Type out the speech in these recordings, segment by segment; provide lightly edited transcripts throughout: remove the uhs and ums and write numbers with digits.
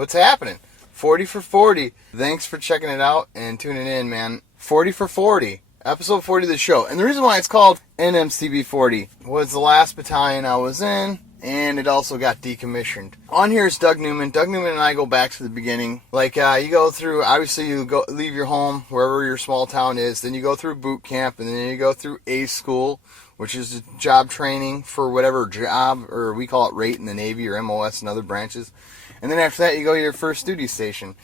What's happening? 40 for 40. Thanks for checking it out and tuning in, man. 40 for 40. Episode 40 of the show. And the reason why it's called NMCB 40 was the last battalion I was in, and it also got decommissioned. On here is Doug Newman. Doug Newman and I go back to the beginning. Like, you go through, obviously you go leave your home, wherever your small town is, then you go through boot camp, and then you go through A school, which is job training for whatever job, or we call it rate in the Navy, or MOS and other branches. And then after that, you go to your first duty station.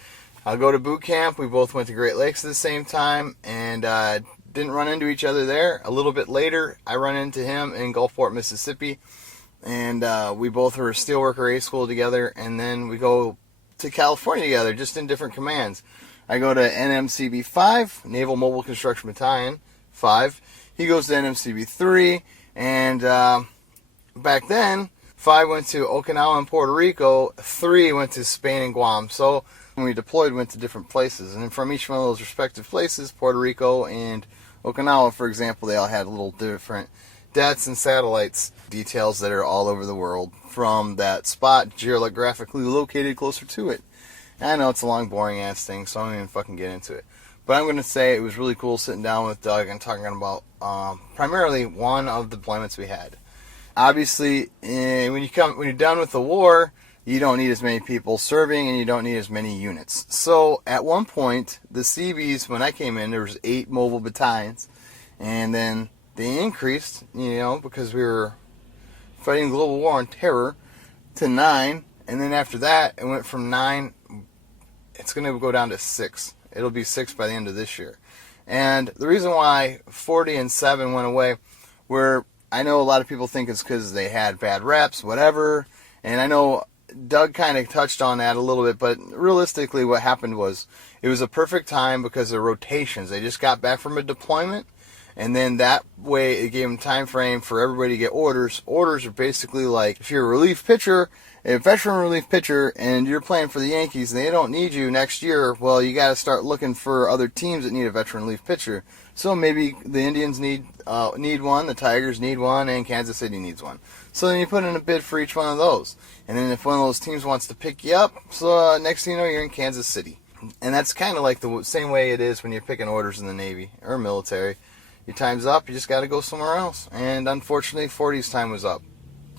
I'll go to boot camp. We both went to Great Lakes at the same time, and didn't run into each other there. A little bit later, I run into him in Gulfport, Mississippi, and we both were Steelworker A School together, and then we go to California together, just in different commands. I go to NMCB 5, Naval Mobile Construction Battalion 5. He goes to NMCB 3, and back then, 5 went to Okinawa and Puerto Rico, 3 went to Spain and Guam. So when we deployed, we went to different places, and from each one of those respective places, Puerto Rico and Okinawa, for example, they all had little different DETs and satellites details that are all over the world from that spot geographically located closer to it. And I know it's a long, boring ass thing, so I don't even fucking get into it. But I'm going to say it was really cool sitting down with Doug and talking about primarily one of the deployments we had. Obviously, when you're done with the war, you don't need as many people serving, and you don't need as many units. So at one point, the Seabees, when I came in, there was 8 mobile battalions, and then they increased, because we were fighting global war on terror, to 9, and then after that, it went from 9. It's going to go down to 6. It'll be 6 by the end of this year. And the reason why 40 and 7 went away were, I know a lot of people think it's because they had bad reps, whatever, and I know Doug kind of touched on that a little bit, but realistically what happened was it was a perfect time because of rotations. They just got back from a deployment, and then that way it gave them time frame for everybody to get orders. Orders are basically like, if you're a relief pitcher, a veteran relief pitcher, and you're playing for the Yankees and they don't need you next year, well, you got to start looking for other teams that need a veteran relief pitcher. So maybe the Indians need one, the Tigers need one, and Kansas City needs one. So then you put in a bid for each one of those. And then if one of those teams wants to pick you up, so next thing you know, you're in Kansas City. And that's kind of like the same way it is when you're picking orders in the Navy or military. Your time's up, you just got to go somewhere else. And unfortunately, 40's time was up.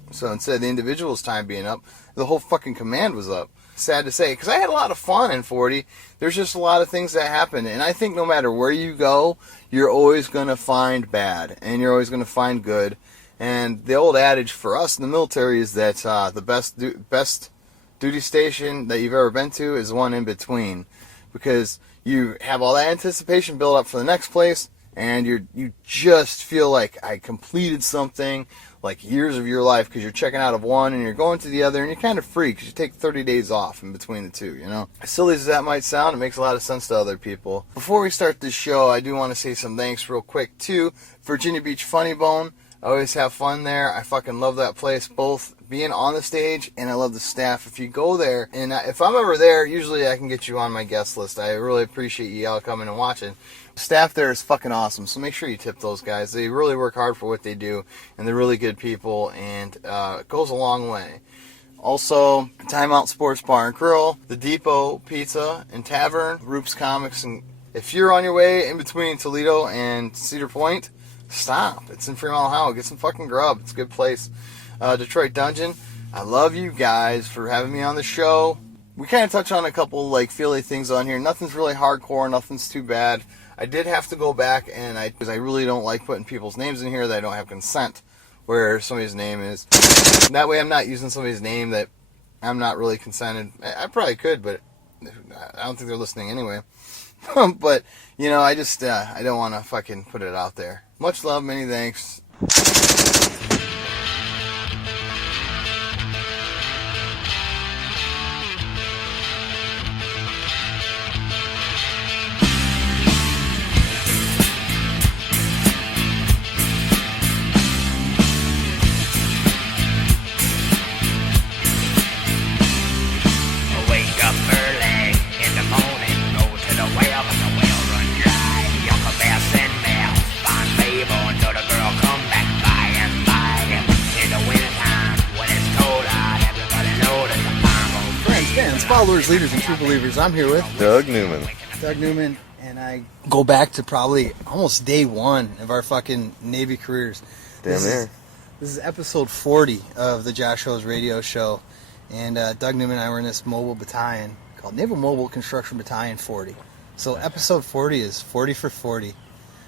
So instead of the individual's time being up, the whole fucking command was up. Sad to say, because I had a lot of fun in 40. There's just a lot of things that happen. And I think no matter where you go, you're always going to find bad. And you're always going to find good. And the old adage for us in the military is that the best duty station that you've ever been to is one in between. Because you have all that anticipation built up for the next place, and you just feel like I completed something, like years of your life, because you're checking out of one and you're going to the other, and you're kind of free because you take 30 days off in between the two, As silly as that might sound, it makes a lot of sense to other people. Before we start this show, I do want to say some thanks real quick to Virginia Beach Funny Bone. I always have fun there. I fucking love that place, both being on the stage and I love the staff. If you go there, and if I'm ever there, usually I can get you on my guest list. I really appreciate you all coming and watching. Staff there is fucking awesome, so make sure you tip those guys. They really work hard for what they do, and they're really good people, and it goes a long way. Also, Time Out Sports Bar and Grill, The Depot Pizza and Tavern, Roop's Comics, and if you're on your way in between Toledo and Cedar Point, stop. It's in Fremont, Ohio. Get some fucking grub. It's a good place. Detroit Dungeon, I love you guys for having me on the show. We kind of touch on a couple feely things on here. Nothing's really hardcore. Nothing's too bad. I did have to go back, and because I really don't like putting people's names in here that I don't have consent, where somebody's name is. That way I'm not using somebody's name that I'm not really consented. I probably could, but I don't think they're listening anyway. But, I just, I don't want to fucking put it out there. Much love, many thanks. Young bass and males, find Mabel until the girl come back by and by. followers, leaders, and true believers. I'm here with Doug Newman. Doug Newman, and I go back to probably almost day one of our fucking Navy careers. Damn near. This is episode 40 of the Josh Ho's radio show, and Doug Newman and I were in this mobile battalion called Naval Mobile Construction Battalion 40. So episode 40 is 40 for 40.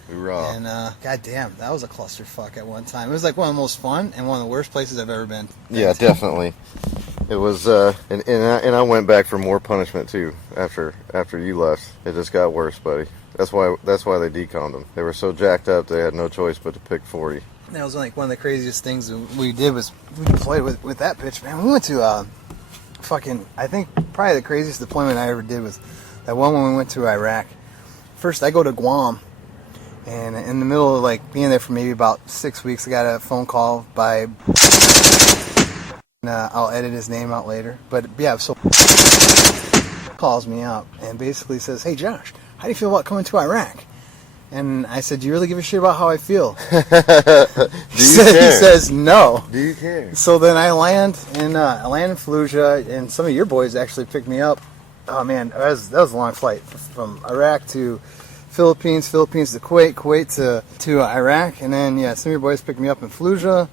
Hoorah. And goddamn, that was a clusterfuck at one time. It was like one of the most fun and one of the worst places I've ever been. Yeah, definitely. It was, and I went back for more punishment too after you left. It just got worse, buddy. That's why they decommed them. They were so jacked up they had no choice but to pick 40. That was like one of the craziest things we did was we deployed with that pitch, man. We went to I think probably the craziest deployment I ever did was that one when we went to Iraq. First, I go to Guam, and in the middle of like being there for maybe about 6 weeks, I got a phone call by. I'll edit his name out later, but yeah, so calls me up and basically says, "Hey Josh, how do you feel about coming to Iraq?" And I said, "Do you really give a shit about how I feel?" Do you care? He says, "No." Do you care? So then I land in Fallujah, and some of your boys actually picked me up. Oh man, that was a long flight from Iraq to Philippines to Kuwait, Kuwait to Iraq, and then some of your boys picked me up in Fallujah,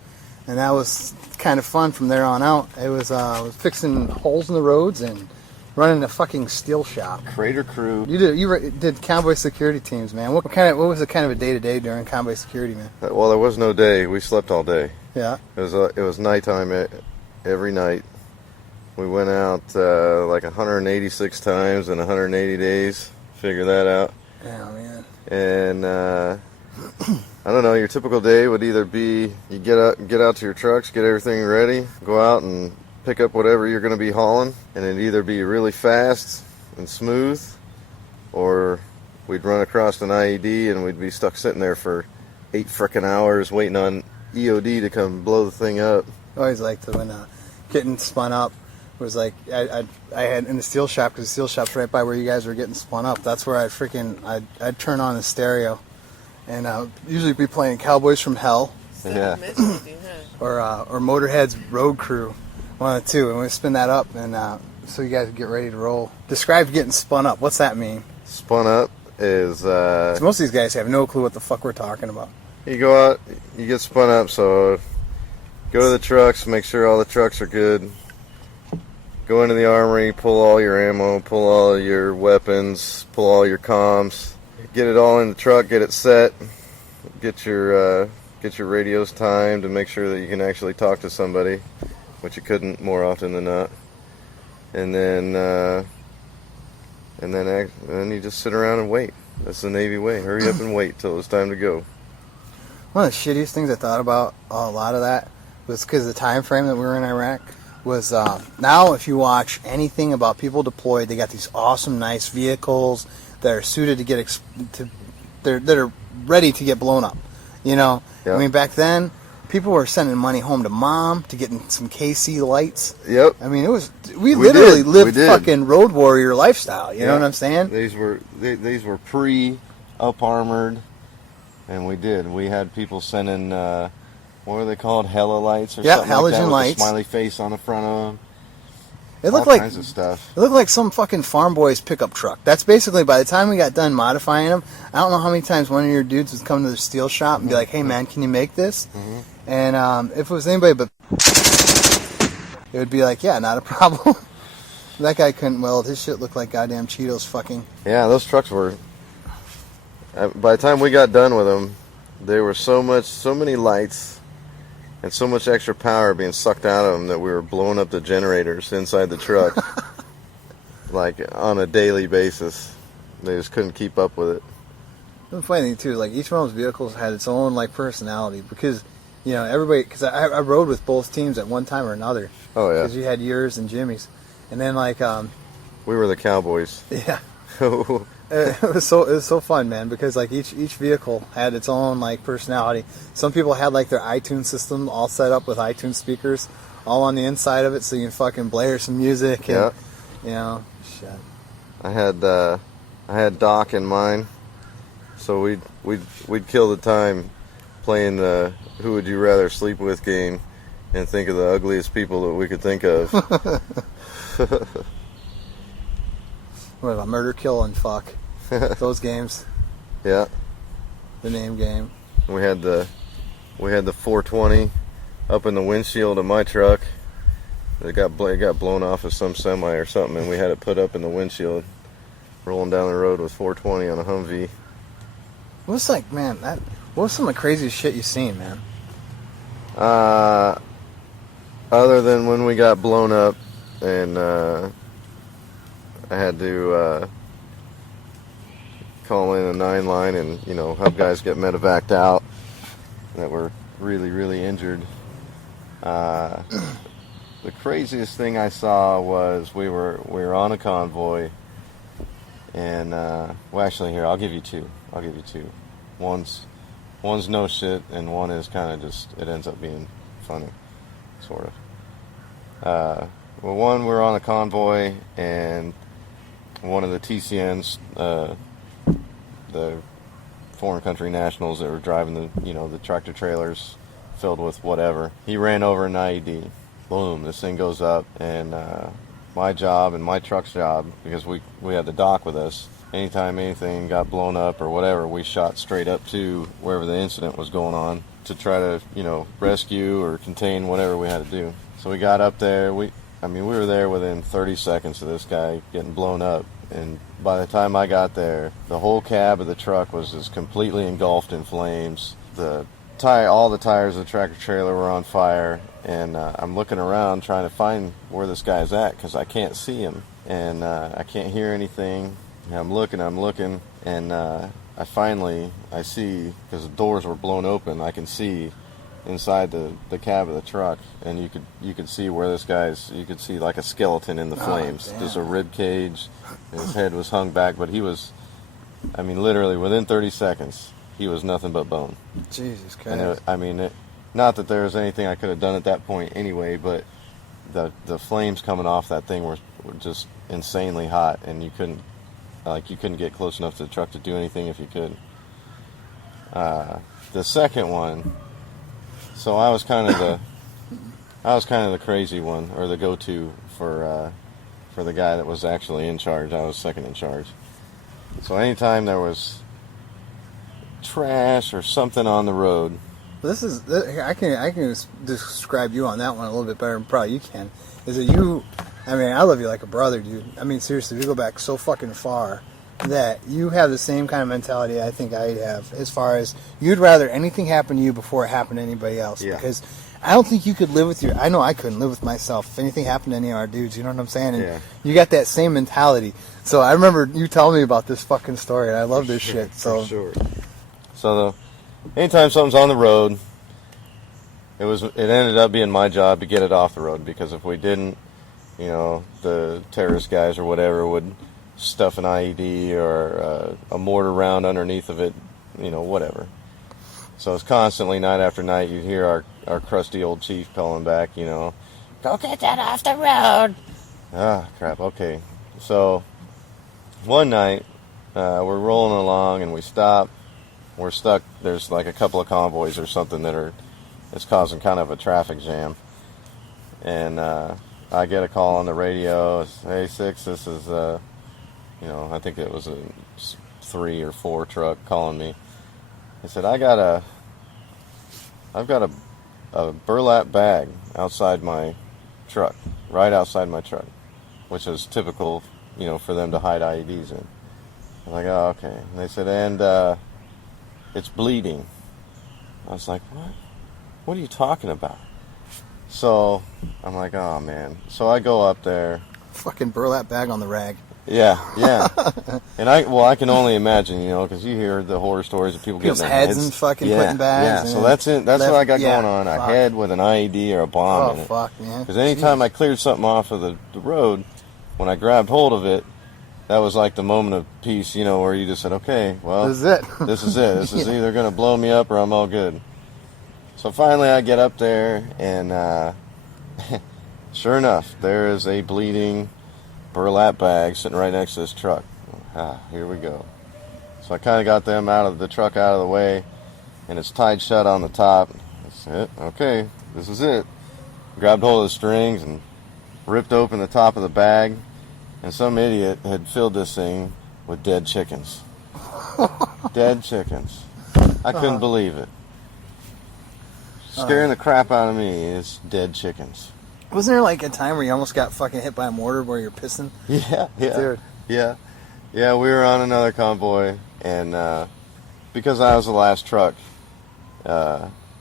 and that was kind of fun from there on out. It was fixing holes in the roads and running a fucking steel shop. Crater crew. You did convoy security teams, man. What was the kind of a day to day during convoy security, man? Well, there was no day. We slept all day. Yeah. It was nighttime every night. We went out like 186 times in 180 days. Figure that out. Oh man. And I don't know. Your typical day would either be you get out to your trucks, get everything ready, go out and pick up whatever you're going to be hauling, and it'd either be really fast and smooth, or we'd run across an IED and we'd be stuck sitting there for 8 frickin' hours waiting on EOD to come blow the thing up. I always liked when getting spun up was like I had in the steel shop, because the steel shop's right by where you guys were getting spun up. That's where I'd turn on the stereo, and usually be playing Cowboys from Hell, Yeah, or Motorhead's Road Crew, one of the two, and we spin that up, and so you guys get ready to roll. Describe getting spun up. What's that mean? spun up is So most of these guys have no clue what the fuck we're talking about. you go out, you get spun up, so go to the trucks, make sure all the trucks are good. Go into the armory, pull all your ammo, pull all your weapons, pull all your comms, get it all in the truck, get it set, get your radios timed to make sure that you can actually talk to somebody, which you couldn't more often than not. And then you just sit around and wait. That's the Navy way. Hurry up and wait till it's time to go. One of the shittiest things I thought about a lot of that was because of the time frame that we were in Iraq was now if you watch anything about people deployed, they got these awesome, nice vehicles that are suited to get that are ready to get blown up. You know, Yep. I mean, back then people were sending money home to mom to get some KC lights. Yep. I mean, we literally lived We did. fucking road warrior lifestyle. You know what I'm saying? These were pre-up armored, and we had people sending what were they called, hella lights or something like that, halogen with lights. a smiley face on the front of them. It looked All like kinds of stuff. It looked like some fucking farm boy's pickup truck. That's basically, by the time we got done modifying them, I don't know how many times one of your dudes would come to the steel shop and be like, "Hey man, can you make this?" Mm-hmm. And if it was anybody but, it would be like, "Yeah, not a problem." That guy couldn't weld. His shit looked like goddamn Cheetos fucking. Yeah, those trucks were. By the time we got done with them, there were so many lights and so much extra power being sucked out of them that we were blowing up the generators inside the truck, like on a daily basis. They just couldn't keep up with it. The funny thing too, like each one of those vehicles had its own like personality, because everybody. Because I rode with both teams at one time or another. Oh yeah. Because you had yours and Jimmy's, and then like we were the Cowboys. yeah. It was so fun, man, because like each vehicle had its own like personality. Some people had like their iTunes system all set up with iTunes speakers all on the inside of it, so you can fucking blare some music and shit. I had Doc in mine, so we'd kill the time playing the Who Would You Rather Sleep With game and think of the ugliest people that we could think of. What, a murder, kill, and fuck. Those games. Yeah. The name game. We had the 420 up in the windshield of my truck. It got blown off of some semi or something, and we had it put up in the windshield, rolling down the road with 420 on a Humvee. What's like, man? What was some of the craziest shit you've seen, man? Other than when we got blown up, and I had to call in a 9 line and help guys get medevaced out that were really, really injured. The craziest thing I saw was we were on a convoy, and well, actually, here I'll give you two. One's no shit, and one is kind of just, it ends up being funny, sort of. Well, one, we're on a convoy, and one of the TCNs, the foreign country nationals that were driving the tractor trailers filled with whatever, he ran over an IED. Boom, this thing goes up, and my job and my truck's job, because we had the dock with us, anytime anything got blown up or whatever, we shot straight up to wherever the incident was going on to try to, rescue or contain whatever we had to do. So we got up there, we were there within 30 seconds of this guy getting blown up, and by the time I got there, the whole cab of the truck was just completely engulfed in flames. All the tires of the tractor trailer were on fire, and I'm looking around trying to find where this guy's at, because I can't see him, and I can't hear anything. I'm looking, and I see, because the doors were blown open, I can see inside the cab of the truck, and you could see where this guy's, you could see like a skeleton in the flames, just a rib cage, and his head was hung back, but he was, literally within 30 seconds, he was nothing but bone. Jesus Christ. And not that there was anything I could have done at that point anyway, but the flames coming off that thing were just insanely hot, and you couldn't get close enough to the truck to do anything if you could. The second one, so I was kind of the crazy one, or the go-to for the guy that was actually in charge. I was second in charge. So anytime there was trash or something on the road. I can describe you on that one a little bit better than probably you can. Is that you? I love you like a brother, dude. Seriously, we go back so fucking far that you have the same kind of mentality I think I have, as far as you'd rather anything happen to you before it happened to anybody else. Yeah. Because I don't think you could live with I know I couldn't live with myself if anything happened to any of our dudes, you know what I'm saying? And you got that same mentality. So I remember you telling me about this fucking story, and I love this shit. So. For sure. So anytime something's on the road, it ended up being my job to get it off the road, because if we didn't, the terrorist guys or whatever would stuff an IED or a mortar round underneath of it, whatever. So it's constantly, night after night, you'd hear our crusty old chief calling back, go get that off the road. Ah, crap, okay. So one night, we're rolling along and we stop. We're stuck. There's like a couple of convoys or something it's causing kind of a traffic jam. And I get a call on the radio. Hey, 6, this is, I think it was a 3 or 4 truck calling me. I said, I've got a burlap bag outside my truck, right outside my truck, which is typical, for them to hide IEDs in. I'm like, oh, okay. And they said, and it's bleeding. I was like, what? What are you talking about? So I'm like, oh man. So I go up there. Fucking burlap bag on the rag. Yeah. And I can only imagine, because you hear the horror stories of people getting their heads and fucking putting bags. Yeah. So that's it. That's what I got going on. A head with an IED or a bomb in it. Oh fuck, man. Because anytime I cleared something off of the road, when I grabbed hold of it, that was like the moment of peace, where you just said, okay, well, this is it. This is either going to blow me up or I'm all good. So finally I get up there, and sure enough, there is a bleeding burlap bag sitting right next to this truck. Here we go. So I kind of got them out of the truck out of the way, and it's tied shut on the top. That's it. Okay, this is it. Grabbed hold of the strings and ripped open the top of the bag. and some idiot had filled this thing with dead chickens. Dead chickens. I couldn't believe it. Scaring the crap out of me is dead chickens. Wasn't there like a time where you almost got fucking hit by a mortar where you're pissing? Yeah. Dude. Yeah, we were on another convoy, and because I was the last truck,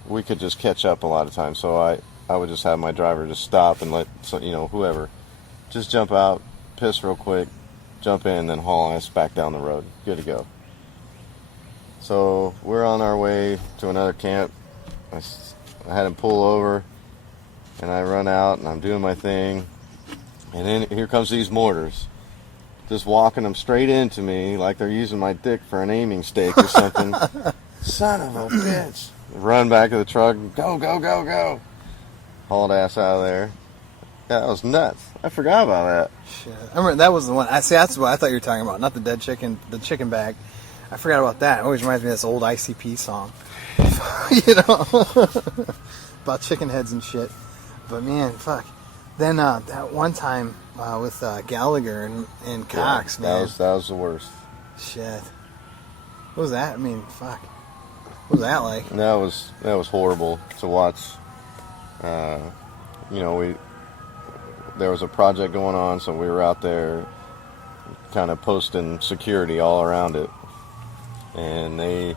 we could just catch up a lot of times. So I would just have my driver just stop and let whoever just jump out, piss real quick, jump in, then haul ass back down the road. Good to go. So we're on our way to another camp. I had him pull over, and I run out, and I'm doing my thing, and then here comes these mortars, just walking them straight into me like they're using my dick for an aiming stake or something. Son of a bitch. Run back to the truck, go, go, go, go. Hauled ass out of there. Yeah, that was nuts. I forgot about that. Shit. I remember that was the one. That's what I thought you were talking about, not the dead chicken, the chicken bag. I forgot about that. It always reminds me of this old ICP song. About chicken heads and shit. But man, fuck. Then that one time with Gallagher and Cox, man. That was the worst. Shit. What was that? I mean, fuck. What was that like? That was horrible to watch. There was a project going on, so we were out there kind of posting security all around it. And they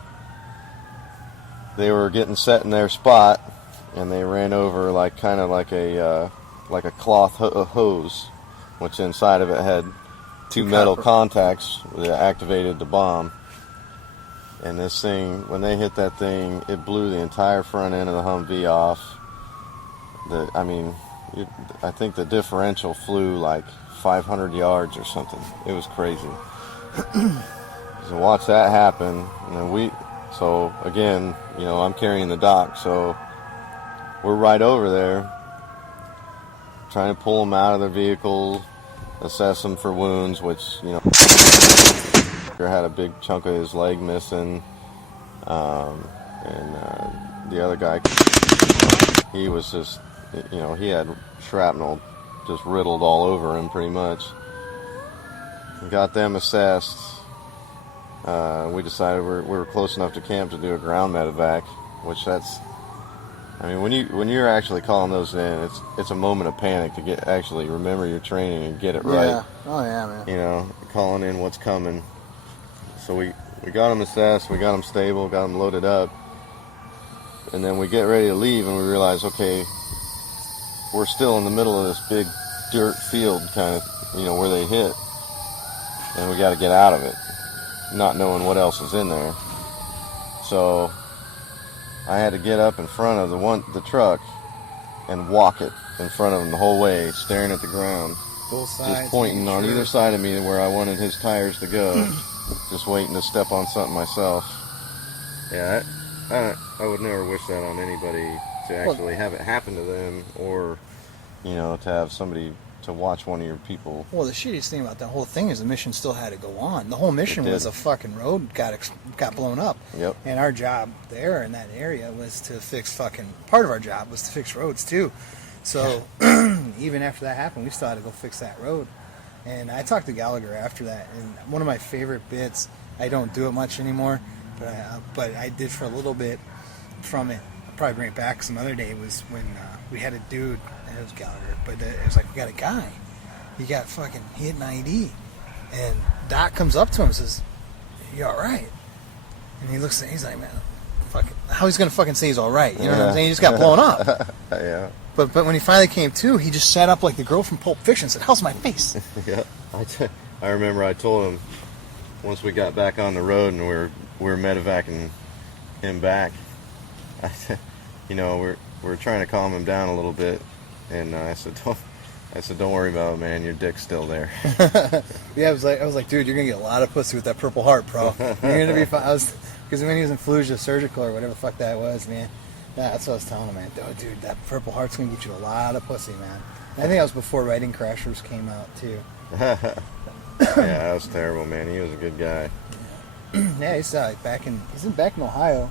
were getting set in their spot, and they ran over like a cloth hose, which inside of it had two metal contacts that activated the bomb. And this thing, when they hit that thing, it blew the entire front end of the Humvee off. I think the differential flew like 500 yards or something. It was crazy. So watch that happen, and then so again, I'm carrying the dock, so we're right over there, trying to pull them out of their vehicle, assess them for wounds, which, had a big chunk of his leg missing, and the other guy, he was just, he had shrapnel just riddled all over him pretty much. We got them assessed. We decided we were close enough to camp to do a ground medevac, which when you're actually calling those in, it's a moment of panic to actually remember your training and get it right. Yeah. Oh yeah, man. Calling in what's coming. So we got them assessed, we got them stable, got them loaded up, and then we get ready to leave, and we realize, okay, we're still in the middle of this big dirt field, kind of, where they hit, and we got to get out of it, not knowing what else is in there. So I had to get up in front of the truck and walk it in front of him the whole way, staring at the ground, Both sides, just pointing on either side of me where I wanted his tires to go, just waiting to step on something myself. Yeah, I would never wish that on anybody, to actually have it happen to them, or to have somebody to watch one of your people. Well, the shittiest thing about that whole thing is the mission still had to go on. The whole mission was a fucking road got blown up. Yep. And our job there in that area was to fix part of our job was to fix roads too. So even after that happened, we still had to go fix that road. And I talked to Gallagher after that, and one of my favorite bits, I don't do it much anymore, but I did for a little bit from it. I'll probably bring it back some other day, was when we had a dude, and it was Gallagher, but it was like, we got a guy. He hit an ID. And Doc comes up to him and says, "You all right?" And he looks at he's like, "Man, how he's going to fucking say he's all right?" You know what I'm saying? He just got blown up. Yeah. But when he finally came to, he just sat up like the girl from Pulp Fiction and said, "How's my face?" Yeah. I remember I told him, once we got back on the road and we were medevacing him back, we're trying to calm him down a little bit, and I said, "Don't worry about it, man. Your dick's still there." Yeah, I was like, "Dude, you're gonna get a lot of pussy with that Purple Heart, bro. You're gonna be fine." Because when he was in Fallujah Surgical or whatever the fuck that was, man. Yeah, that's what I was telling him, man. Oh, dude, that Purple Heart's gonna get you a lot of pussy, man. And I think that was before Writing Crashers came out too. Yeah, that was terrible, man. He was a good guy. Yeah, he's back in Ohio.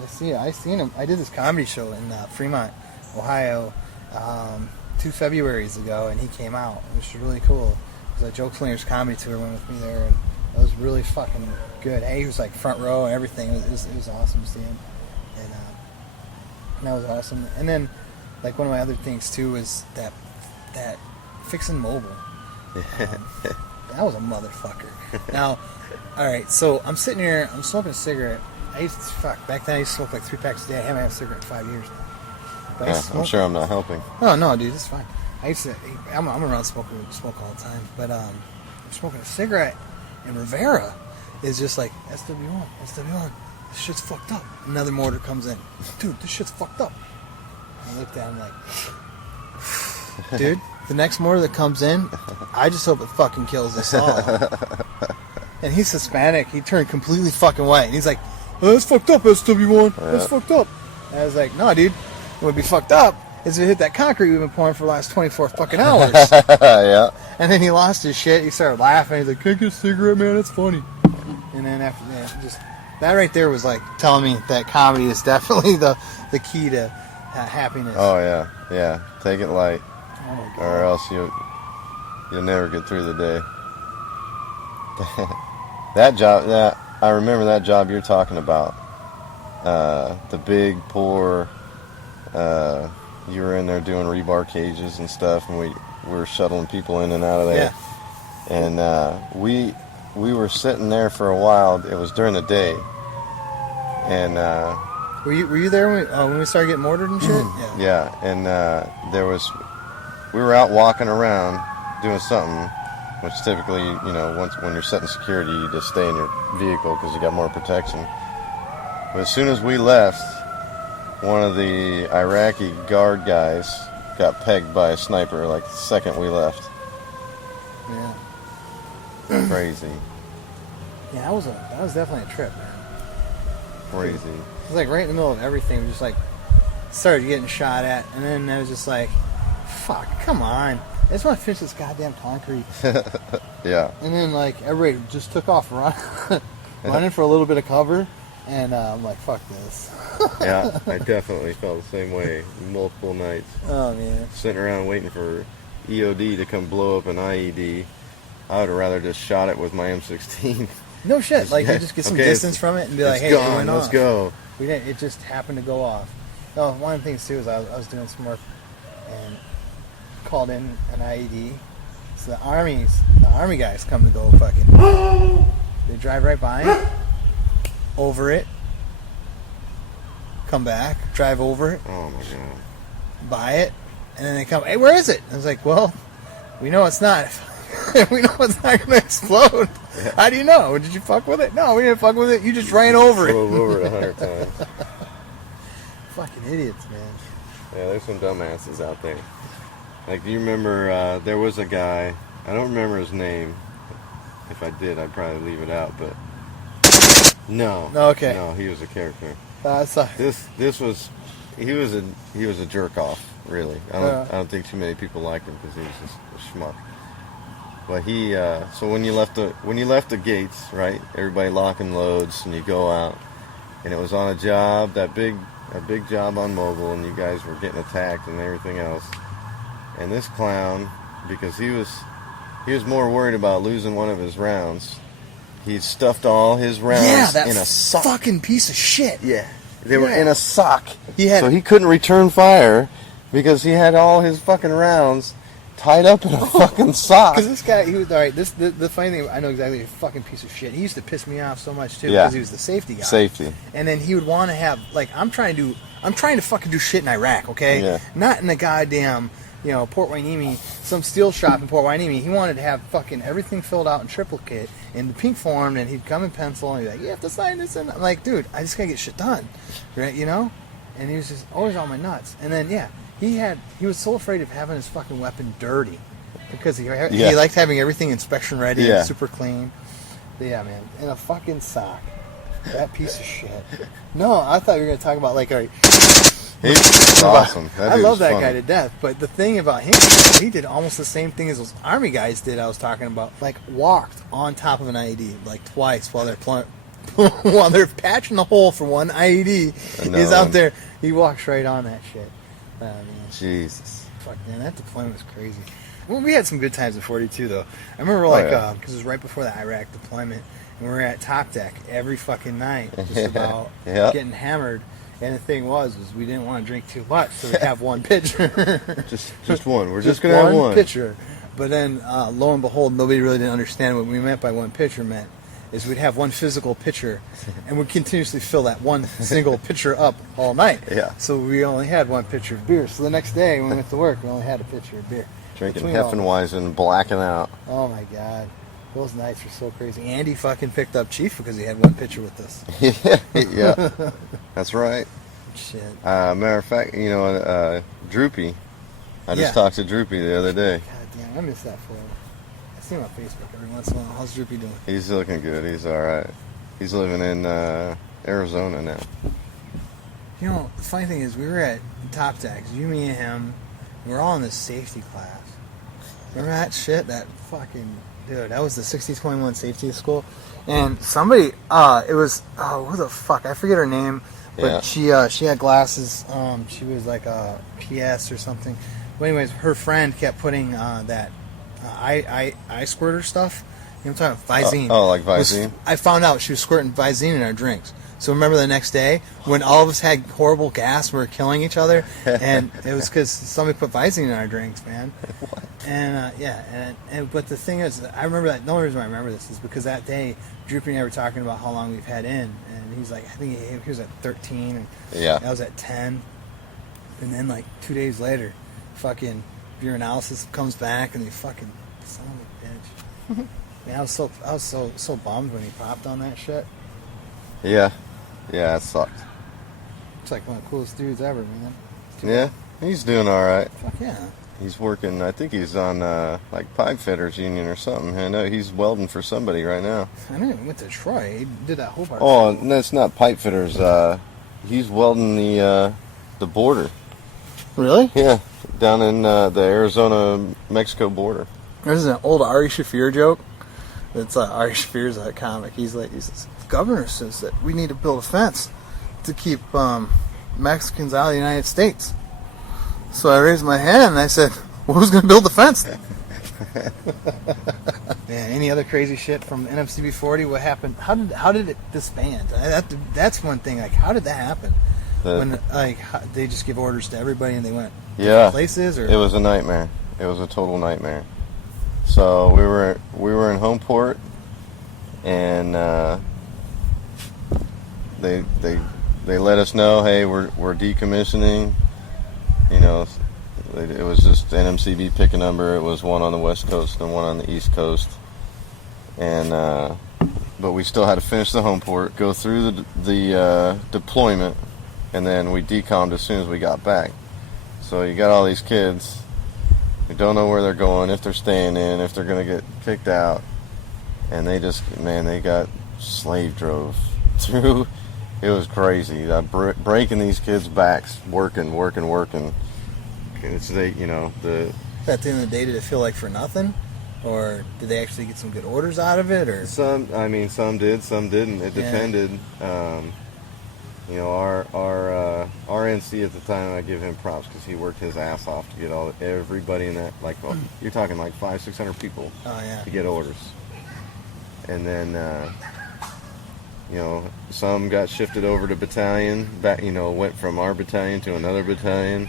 I seen him. I did this comedy show in Fremont, Ohio, 2 Februaries ago, and he came out, which was really cool. It was a Joke Slingers comedy tour, went with me there, and it was really fucking good. Hey, he was like front row and everything. It was awesome to see him, and that was awesome. And then, like, one of my other things too was that fixing mobile. That was a motherfucker. Now, all right, so I'm sitting here, I'm smoking a cigarette. Back then I used to smoke like 3 packs a day. I haven't had a cigarette in 5 years now. But Yeah, I'm sure I'm not helping. Oh no, dude, it's fine. I'm around smoke all the time. But I'm smoking a cigarette, and Rivera is just like, SW1. This shit's fucked up. Another mortar comes in. Dude, this shit's fucked up. I looked at him like, dude, the next mortar that comes in, I just hope it fucking kills us all. And he's Hispanic. He turned completely fucking white. And he's like, oh, that's fucked up, SW1. That's fucked up. And I was like, no, dude. What would be fucked up is if it hit that concrete we've been pouring for the last 24 fucking hours. Yeah. And then he lost his shit. He started laughing. He's like, can I get a cigarette, man? That's funny. And then after that, just that right there was like telling me that comedy is definitely the key to happiness. Oh, yeah. Yeah. Take it light. Oh my God. Or else you'll never get through the day. That job, I remember that job you're talking about. The big, poor, you were in there doing rebar cages and stuff, and we were shuttling people in and out of there. Yeah. And we were sitting there for a while. It was during the day. And were you there when we started getting mortared and shit? Yeah. Yeah, and we were out walking around doing something, which typically, when you're setting security, you just stay in your vehicle because you got more protection. But as soon as we left, one of the Iraqi guard guys got pegged by a sniper like the second we left. Yeah. Crazy. Yeah, that was definitely a trip, man. Crazy. It was like right in the middle of everything. We just like started getting shot at, and then I was just like, fuck, come on. I just want to finish this goddamn concrete. Yeah. And then like everybody just took off running for a little bit of cover, and I'm like, fuck this. Yeah, I definitely felt the same way multiple nights. Oh man. Sitting around waiting for EOD to come blow up an IED. I would have rather just shot it with my M16. No shit. Like you just get some distance from it and be like, hey, gone, it went let's off. go. We didn't. It just happened to go off. Oh, one of the things too is I was doing some work and called in an IED. So the army guys come to go fucking. They drive right by it, over it, come back, drive over it, Oh my god. buy it, and then they come. Hey, where is it? I was like, well, we know it's not. We know it's not going to explode. Yeah. How do you know? Did you fuck with it? No, we didn't fuck with it. You just ran over it. Drove over it 100 times. Fucking idiots, man. Yeah, there's some dumbasses out there. Like, do you remember, there was a guy, I don't remember his name. If I did, I'd probably leave it out, but... No. Okay. No, he was a character. Sorry. He was a jerk-off, really. I don't think too many people liked him because he was just a schmuck. But he, so when you left the gates, right, everybody locking loads, and you go out, and it was on a job, a big job on mobile, and you guys were getting attacked and everything else. And this clown, because he was more worried about losing one of his rounds, he stuffed all his rounds in a sock. Fucking piece of shit. Yeah, they were in a sock. So he couldn't return fire because he had all his fucking rounds tied up in a fucking sock. Because this guy, he was alright. The funny thing, I know exactly, a fucking piece of shit. He used to piss me off so much too because he was the safety guy. Safety. And then he would want to have I'm trying to fucking do shit in Iraq, okay? Yeah. Not in the goddamn, Port Hueneme, some steel shop in Port Hueneme. He wanted to have fucking everything filled out in triplicate in the pink form, and he'd come in pencil and he'd be like, you have to sign this, and I'm like, dude, I just gotta get shit done, right? And he was just always on my nuts. And then he was so afraid of having his fucking weapon dirty because he liked having everything inspection ready and super clean. But yeah, man, in a fucking sock. That piece of shit. No, I thought you were going to talk about He's awesome. I love that guy to death. But the thing about him, he did almost the same thing as those army guys did. I was talking about, walked on top of an IED twice while they're patching the hole for one IED. He's out there. He walks right on that shit. Jesus. Fuck, man, that deployment was crazy. Well, we had some good times at 42, though. I remember, like, because it was right before the Iraq deployment, and we were at Top Deck every fucking night, just about getting hammered. And the thing was we didn't want to drink too much, so we'd have one pitcher. just one. We're just going to have one pitcher. But then, lo and behold, nobody really didn't understand what we meant by one pitcher meant. Is we'd have one physical pitcher, and we'd continuously fill that one single pitcher up all night. Yeah. So we only had one pitcher of beer. So the next day when we went to work, we only had a pitcher of beer. Drinking Heffenweisen, blacking out. Oh my God. Those nights were so crazy. Andy fucking picked up Chief because he had one pitcher with us. Yeah. That's right. Shit. Matter of fact, Droopy. I just talked to Droopy the other day. God damn, I miss that photo. I see him on Facebook every once in a while. How's Droopy doing? He's looking good. He's all right. He's living in Arizona now. You know, the funny thing is, we were at Top Decks, you, me, and him. We were all in the safety class. Remember that shit? That fucking... Dude, that was the 6021 safety school. And somebody, it was... Oh, who the fuck? I forget her name. But she had glasses. She was like a PS or something. But anyways, her friend kept putting that eye squirter stuff. You know what I'm talking about? Visine. Oh, like Visine? I found out she was squirting Visine in our drinks. So remember the next day when all of us had horrible gas and we were killing each other? And it was because somebody put Visine in our drinks, man. What? And but the thing is, I remember that. The only reason I remember this is because that day, Droopy and I were talking about how long we've had in. And he's like, I think he was at 13. And I was at 10. And then like 2 days later, fucking urinalysis comes back and they fucking son of a bitch. Man, I was so bummed when he popped on that shit. Yeah, it sucked. It's like one of the coolest dudes ever, man. Yeah, he's doing all right. Fuck yeah. He's working. I think he's on like pipe fitters union or something. I know he's welding for somebody right now. I know he went to Troy. He did that whole part. Oh, no, it's not pipe fitters. He's welding the border. Really? Yeah, down in the Arizona-Mexico border. There's an old Ari Shaffir joke. It's Ari Shaffir's a comic. He says, the governor says that we need to build a fence to keep Mexicans out of the United States. So I raised my hand and I said, well, who's going to build the fence then? Man, any other crazy shit from NMCB 40? What happened? How did it disband? That's one thing. Like, how did that happen? When they just give orders to everybody and they went places? Or? It was a nightmare. It was a total nightmare. So we were in Homeport, and they let us know, hey, we're decommissioning. You know, it was just NMCB pick a number. It was one on the West Coast and one on the East Coast, and but we still had to finish the Homeport, go through the deployment, and then we decommed as soon as we got back. So you got all these kids. We don't know where they're going, if they're staying in, if they're going to get kicked out. And they got slave drove through. It was crazy. Breaking these kids' backs, working. It's at the end of the day, did it feel like for nothing? Or did they actually get some good orders out of it? Or some did, some didn't. It depended. Our RNC at the time, I give him props because he worked his ass off to get everybody in that, you're talking like 500-600 people to get orders. And then, some got shifted over to battalion, went from our battalion to another battalion.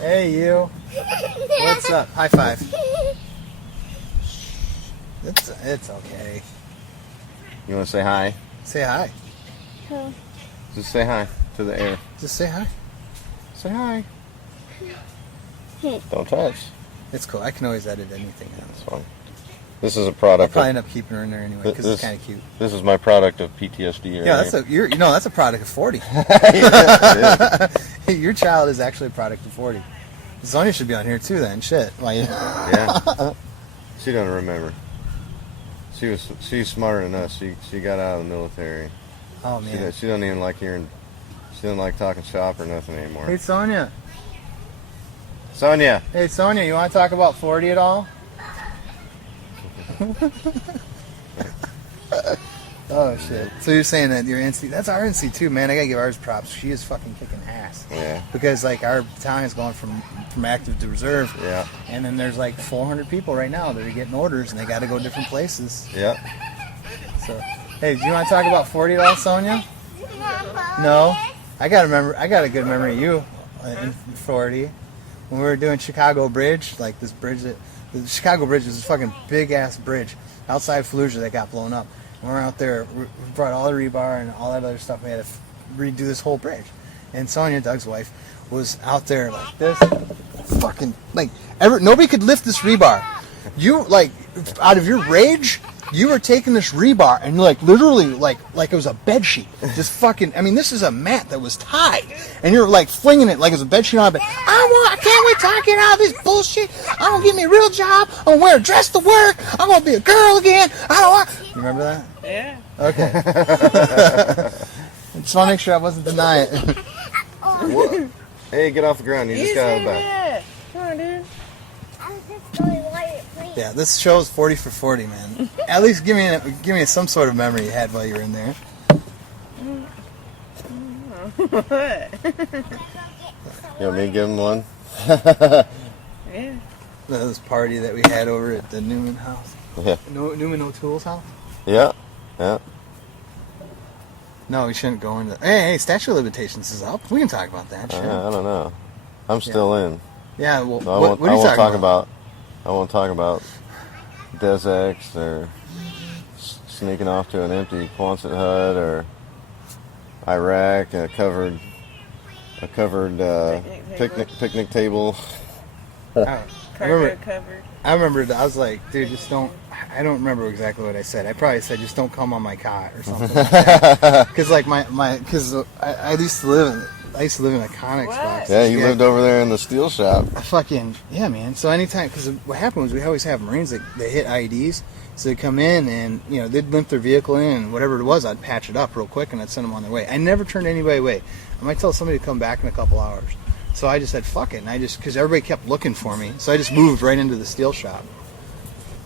Hey, you. What's up? High five. It's okay. You want to say hi? Say hi. Who? Just say hi to the air. Just say hi. Say hi. Don't touch. It's cool. I can always edit anything out. That's fine. This is a I'll product. probably end up keeping her in there anyway because it's kind of cute. This is my product of PTSD. Yeah, that's a product of 40. Your child is actually a product of 40. Sonia should be on here too then. Shit. Yeah. She doesn't remember. She's smarter than us. She got out of the military. Oh man. She doesn't even like hearing. She doesn't like talking shop or nothing anymore. Hey Sonia. Sonia. Hey Sonia, you want to talk about 40 at all? Oh shit. So you're saying that your NC, that's our NC too, man. I gotta give ours props. She is fucking kicking ass. ass. Yeah. Because like our battalion's going from active to reserve. Yeah. And then there's like 400 people right now that are getting orders, and they got to go different places. Yep. So, hey, do you want to talk about 40 at all, Sonia? No. I got a good memory of you in 40 when we were doing Chicago Bridge, like this bridge the Chicago Bridge is this fucking big ass bridge outside Fallujah that got blown up. And we're out there, we brought all the rebar and all that other stuff. We had to redo this whole bridge. And Sonia, Doug's wife, was out there like this, fucking like nobody could lift this rebar. You like out of your rage, you were taking this rebar and like literally like it was a bed sheet. Just fucking, I mean, this is a mat that was tied, and you're like flinging it like it's a bed sheet on a bed. I can't wait till I get out of this bullshit. I'm gonna get me a real job. I'm gonna wear a dress to work. I'm gonna be a girl again. I don't want. You remember that? Yeah. Okay. Just want to make sure I wasn't denying it. What? Hey, get off the ground. You just got out of the back. Come on, dude. Yeah, this show is 40 for 40, man. At least give me some sort of memory you had while you were in there. What? You want me to give him one? Yeah. This party that we had over at the Newman house. Yeah. Newman O'Toole's house? Yeah. Yeah. No, we shouldn't go into... Hey, statute of limitations is up. We can talk about that. Sure. I don't know. I'm still in. Yeah, well, So what are you talking about? I won't talk about DesX or sneaking off to an empty Quonset hut or Iraq, a covered picnic table. Cargo covered. I remember, I was like, dude, just don't... I don't remember exactly what I said. I probably said, just don't come on my cot or something like that. Because like because I used to live in a Conex box. Yeah, you lived over there in the steel shop. Yeah, man. So anytime, because what happened was we always have Marines that hit IEDs, so they'd come in and they'd limp their vehicle in, and whatever it was, I'd patch it up real quick and I'd send them on their way. I never turned anybody away. I might tell somebody to come back in a couple hours. So I just said fuck it, and because everybody kept looking for me, so I just moved right into the steel shop.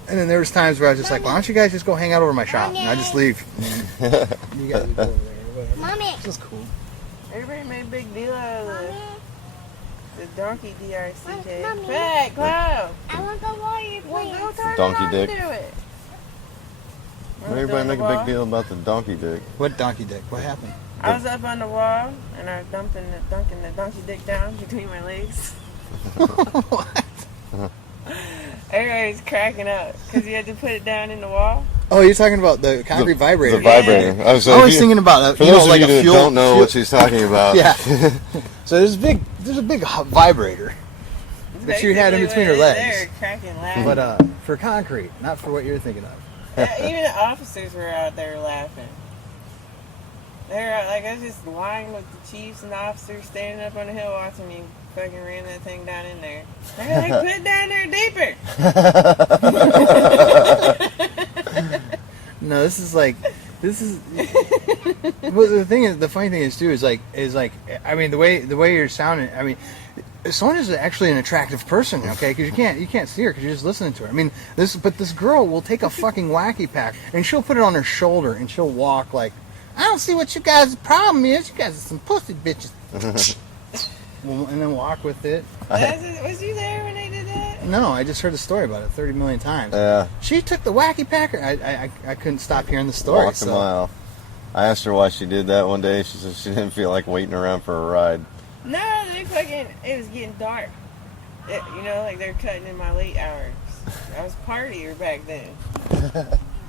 And then there was times where I was just like, why don't you guys just go hang out over my shop? And I just leave. You guys go over there. Whatever. Mommy. This is cool. Everybody made a big deal out of the donkey DRCK. Mommy. Hey, Cloud. I want the water, Well, please. go turn Donkey it on dick. and do it. Everybody make a big deal about the donkey dick. What donkey dick? What happened? I was up on the wall and I was dunking the donkey dick down between my legs. What? Everybody was cracking up because you had to put it down in the wall. Oh, you're talking about the concrete vibrator. The vibrator. I was thinking about For those of like you a that fuel. don't know what she's talking about. Yeah. So there's a big vibrator that you had in between her They legs. were cracking laughing. But for concrete, not for what you're thinking of. Yeah, even the officers were out there laughing. They were out, like I was just lying with the chiefs and the officers standing up on the hill watching me fucking ram that thing down in there. They're like, put it down there deeper. No, this is. Well, the funny thing is too is like I mean the way you're sounding. I mean, Sonia's actually an attractive person, okay? Because you can't see her because you're just listening to her. I mean, this girl will take a fucking wacky pack and she'll put it on her shoulder and she'll walk like, I don't see what you guys' problem is. You guys are some pussy bitches. And then walk with it. Was you there when they did that? No, I just heard the story about it 30 million times. Yeah. She took the wacky packer. I couldn't stop hearing the story. Walked a mile. I asked her why she did that one day. She said she didn't feel like waiting around for a ride. No, it was getting dark. Like they're cutting in my late hours. I was partier back then.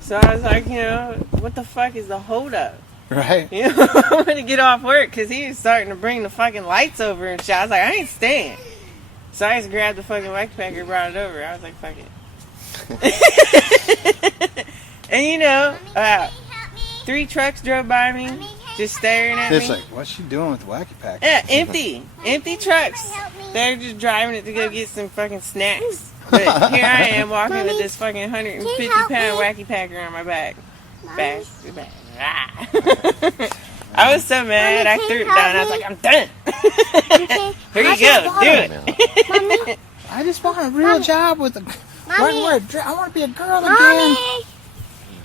So I was like, what the fuck is the holdup? Right. I'm going to get off work because he was starting to bring the fucking lights over and shit. I was like, I ain't staying. So I just grabbed the fucking wax packer and brought it over. I was like, fuck it. And about 3 trucks drove by me, just staring at It's me. like, what's she doing with the wacky pack? Yeah, empty trucks. They're just driving it to go get some fucking snacks. But here I am walking with this fucking 150-pound wacky packer on my back. Back. I was so mad, I threw it down. I was like, I'm done. Here you go, do it. Mommy. I just want a real job with a. Mommy. I want to be a girl again. Mommy.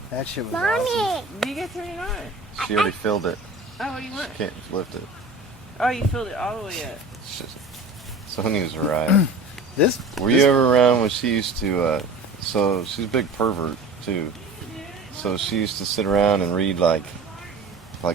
That shit was awesome. Mommy. You get 39. She already filled it. Oh, what do you want? Can't lift it. Oh, you filled it all the way up. Sonia's right. Were you ever around when she used to, so she's a big pervert too. So she used to sit around and read like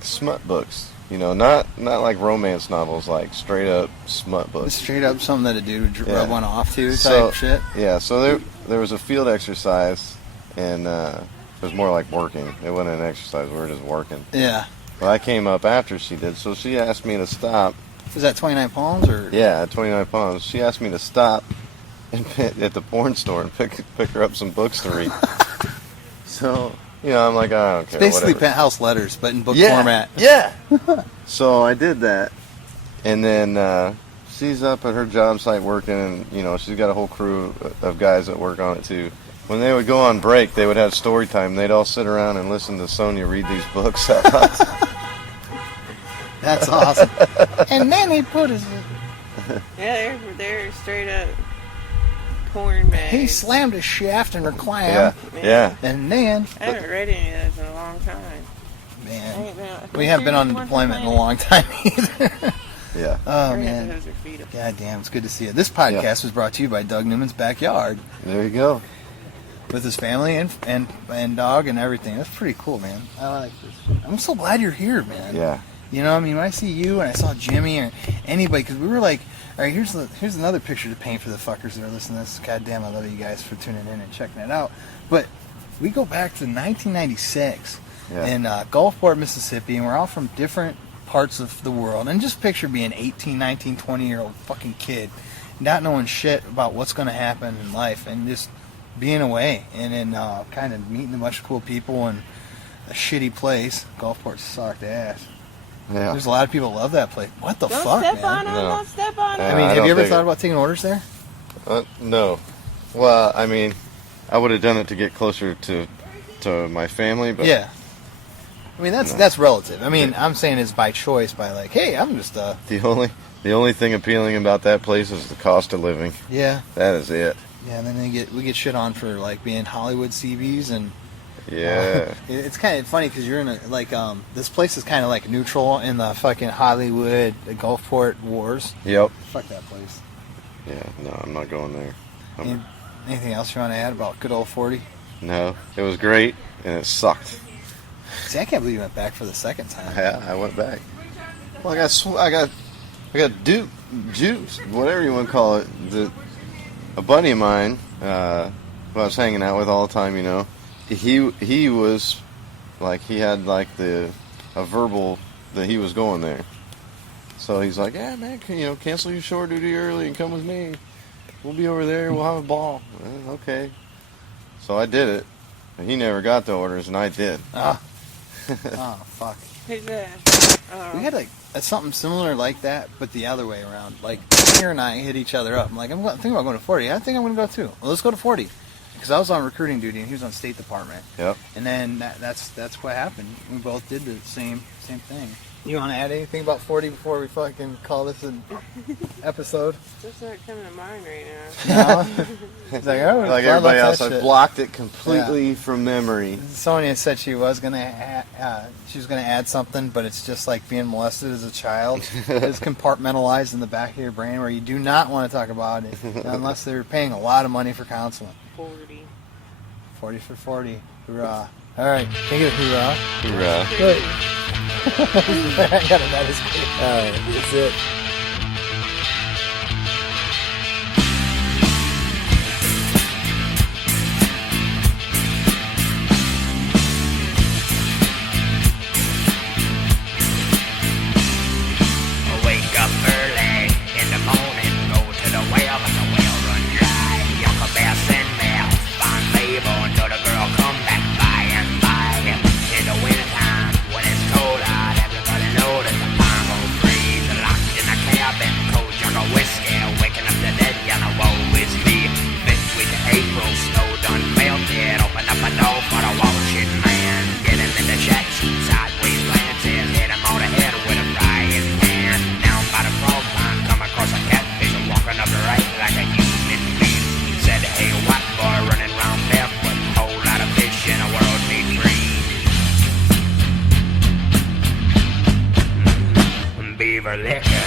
smut books. You know, not like romance novels, like straight up smut books. Straight up something that a dude would rub one off to type shit. Yeah, so there was a field exercise, and it was more like working. It wasn't an exercise, we were just working. Yeah. Well, I came up after she did, so she asked me to stop. Was that 29 Palms or? Yeah, 29 Palms. She asked me to stop at the porn store and pick her up some books to read. So, you know, I'm like, I don't care. It's basically whatever. Penthouse Letters, but in book format. Yeah. So I did that, and then she's up at her job site working, and you know, she's got a whole crew of guys that work on it too. When they would go on break, they would have story time. They'd all sit around and listen to Sonia read these books out. That's awesome. And then he put his... Yeah, they're straight up porn bags. He slammed his shaft in her clam. Yeah, yeah. And then... I haven't read any of those in a long time. Man, we haven't been on deployment in a long time either. Yeah. Oh, man. God damn, it's good to see you. This podcast was brought to you by Doug Newman's Backyard. There you go. With his family and dog and everything. That's pretty cool, man. I like this. I'm so glad you're here, man. Yeah. You know, I mean, when I see you and I saw Jimmy or anybody, because we were like, all right, here's another picture to paint for the fuckers that are listening to this. God damn, I love you guys for tuning in and checking it out. But we go back to 1996 in Gulfport, Mississippi, and we're all from different parts of the world. And just picture being 18, 19, 20-year-old fucking kid, not knowing shit about what's going to happen in life, and just being away, and then kind of meeting a bunch of cool people in a shitty place. Gulfport sucked ass. Yeah. There's a lot of people that love that place. What the Don't fuck, step man? on them, don't step on them. I mean, have you ever thought about taking orders there? No. Well, I mean, I would have done it to get closer to my family, but yeah. I mean, that's relative. I mean, I'm saying it's by choice, by like, hey, I'm just the only thing appealing about that place is the cost of living. Yeah. That is it. Yeah, and then we get shit on for like being Hollywood Seabees, and yeah, it's kind of funny because you're in this place is kind of like neutral in the fucking Hollywood, the Gulfport wars. Yep. Fuck that place. Yeah, no, I'm not going there. Anything else you want to add about good old 40? No, it was great and it sucked. See, I can't believe you went back for the second time. Yeah, I went back. Well, I got juice, whatever you want to call it. A buddy of mine, who I was hanging out with all the time, you know, he was like, he had like a verbal that he was going there. So he's like, yeah, man, cancel your shore duty early and come with me. We'll be over there. We'll have a ball. Okay. So I did it. And he never got the orders, and I did. Oh, fuck. Who's that? We had something similar like that, but the other way around. Like, Peter and I hit each other up. I'm like, I'm thinking about going to 40. I think I'm going to go too. Well, let's go to 40. Because I was on recruiting duty and he was on State Department. Yep. And then that's what happened. We both did the same thing. You want to add anything about 40 before we fucking call this an episode? That's not coming to mind right now. No? It's like, oh, like everybody else, I blocked it completely from memory. Sonia said she was gonna add something, but it's just like being molested as a child. It's compartmentalized in the back of your brain where you do not want to talk about it unless they're paying a lot of money for counseling. 40 for 40. Hoorah. All right, can you get a hoorah? Hoorah. Good. I got it. That is great. All right, that's it. Wake up early in the morning, go to the well, but the well run dry. Young bear send mail, find label until the girl come back by and by. In the wintertime, when it's cold out, everybody know that the palm will freeze. Locked in a cabin, cold jug of whiskey, waking up the dead, you know, woe is me. Fifth week of April, snow done melted, open up a door for the washing man. Get him in the shack, sideways glances, hit him on the head with a frying pan. Down by the frog pond, come across a catfish, walking up the right like a human being. Said, hey, white boy running around barefoot, whole lot of fish in the world need free. Beaver liquor.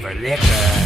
for liquor.